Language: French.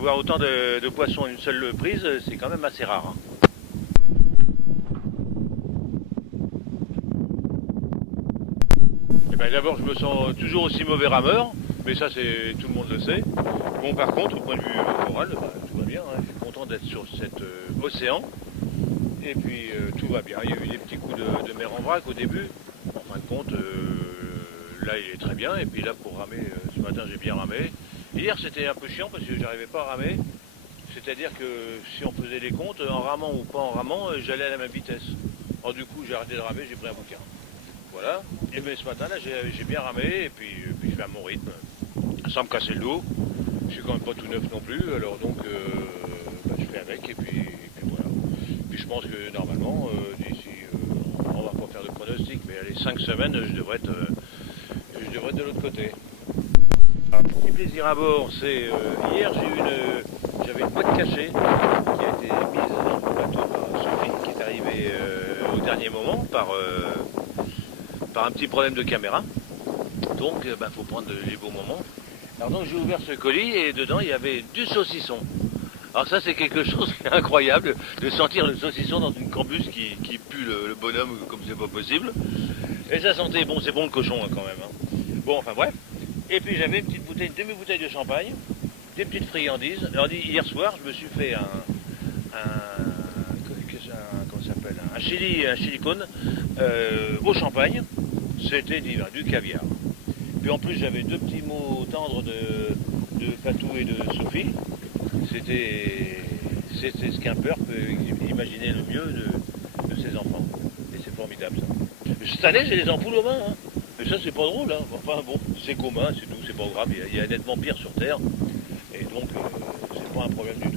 Voir autant de poissons à une seule prise, c'est quand même assez rare. Et ben d'abord, je me sens toujours aussi mauvais rameur, mais ça, c'est tout le monde le sait. Bon, par contre, au point de vue moral, bah, tout va bien. Hein. Je suis content d'être sur cet océan. Et puis tout va bien. Il y a eu des petits coups de mer en vrac au début. En fin de compte, là, il est très bien. Et puis là, pour ramer, ce matin, j'ai bien ramé. Hier, c'était un peu chiant parce que j'arrivais pas à ramer. C'est-à-dire que si on faisait les comptes, en ramant ou pas en ramant, j'allais à la même vitesse. Alors du coup, j'ai arrêté de ramer, j'ai pris un bouquin. Voilà. Et mais ce matin là, j'ai bien ramé et puis je vais à mon rythme, sans me casser le dos. Je suis quand même pas tout neuf non plus, alors donc bah, je fais avec et puis voilà. Puis je pense que normalement, d'ici, on va pas faire de pronostic, mais les 5 semaines, je devrais être de l'autre côté. Un petit plaisir à bord, c'est hier j'avais une boîte cachée qui a été mise dans le bateau par Sophie qui est arrivée au dernier moment par un petit problème de caméra. Donc il faut prendre les beaux moments. Alors donc j'ai ouvert ce colis et dedans il y avait du saucisson. Alors ça c'est quelque chose d'incroyable de sentir le saucisson dans une cambus qui pue le bonhomme comme c'est pas possible. Et ça sentait bon, c'est bon le cochon hein, quand même. Hein. Bon enfin bref. Et puis j'avais une petite bouteille, une demi-bouteille de champagne, des petites friandises. Alors hier soir je me suis fait comment ça s'appelle, un chili con au champagne. C'était divin, du caviar. Puis en plus j'avais deux petits mots tendres de Fatou et de Sophie. C'était ce qu'un père peut imaginer le mieux de ses enfants. Et c'est formidable ça. Cette année j'ai les ampoules aux mains. Hein. Mais ça c'est pas drôle. Hein. Enfin bon, c'est commun, c'est tout, c'est pas grave. Il y a nettement pire sur Terre. Et donc c'est pas un problème du tout.